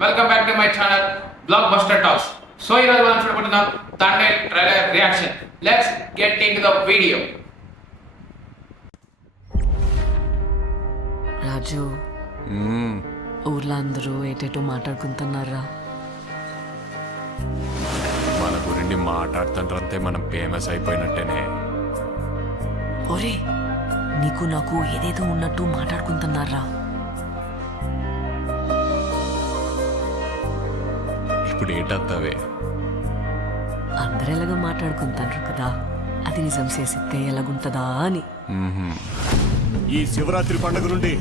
Welcome back to my channel Block buster Talks. So ఈరోజు మనం చూడబోతున్నాం Thandel trailer reaction. Let's get into the video. Raju, ఊర్లో అందరూ ఏటేటో మాట్లాడుకుంటున్నారా? మన గురించి మాట్లాడుతుంటే మనం ఫేమస్ అయిపోయినట్టేనే. ఒరే, నీకు నాకు ఏదేదో ఉన్నట్టు మాట్లాడుకుంటున్నారా? ఇప్పుడు ఏటత్తవే? అందరు ఎలాగో మాట్లాడుకుంటారు కదా, అది నిజం చేసితే ఎలాగుంటదా అని. ఈ శివరాత్రి పండుగ నుండి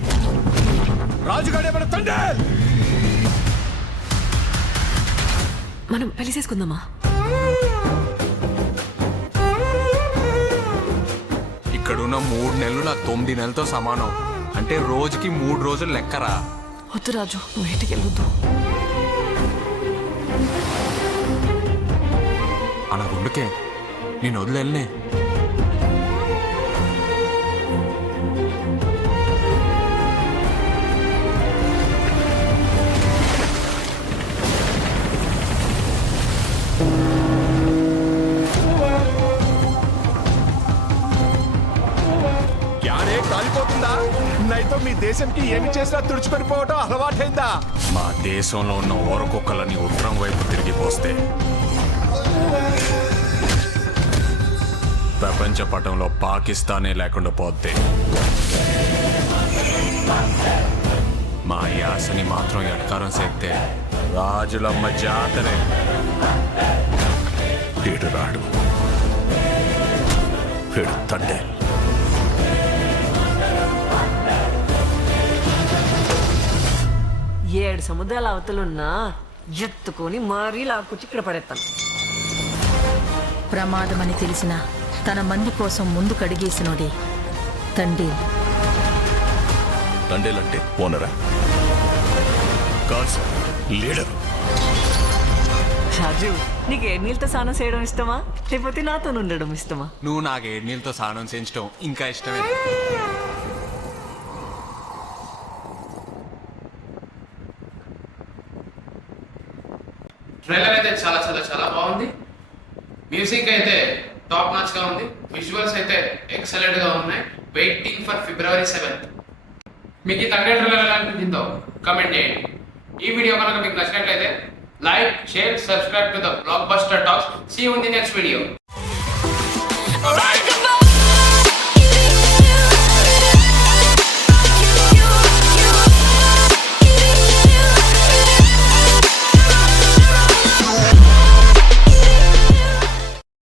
రాజుగాడే మన తండేల్. మనం పెళ్లి చేసుకుందామా? ఇక్కడున్న 3 నెలలు నా 9 నెలలతో సమానం. అంటే రోజుకి 3 రోజులు లెక్కరా. వద్దు రాజు, నువ్వు ఇంటికి వెళ్ళొద్దు. అలా గుండుకే నేను వదిలేనే. యానే కాలిపోతుందా? నైతో మీ దేశంకి ఏమి చేసినా తుడుచుకొని పోవటం అలవాటైందా? మా దేశంలో ఉన్న ఊరకుక్కలని ఉత్తరం వైపు తిరిగిపోస్తే ప్రపంచ పటంలో పాకిస్తానే లేకుండా పోతే మా యాసని మాత్రం ఎటకారం చేస్తే రాజులమ్మ జాతరే. వీడు రాడు, వీడు తండేల్. ఏడు సముద్రాల అవతలున్నా ఎత్తుకొని మరీ లాక్కొచ్చి ఇక్కడ పడేస్తాను. ప్రమాదమని తెలిసిన తన మంది కోసం ముందు కడిగేసినోడే తండేల్. తండేల్ అంటే ఓనరా? కాదు, లీడరు. రాజు, నీకు ఏడు నీళ్ళతో స్నానం చేయడం ఇష్టమా, లేకపోతే నాతో ఉండడం ఇష్టమా? నువ్వు నాకు 7 నీళ్ళతో స్నానం చేయించడం ఇంకా ఇష్టమే. ట్రైలర్ అయితే చాలా చాలా చాలా బాగుంది. మ్యూజిక్ అయితే టాప్ నాచ్ గా ఉంది. విజువల్స్ అయితే ఎక్సలెంట్ గా ఉన్నాయి. Waiting for February 7th. మీకు ఈ తండేల్ ట్రైలర్ ఎలా అనిపించిందో కామెంట్ చేయండి. ఈ వీడియో కనుక మీకు నచ్చినట్లయితే like, share, subscribe to the block buster talks. See you in the next video.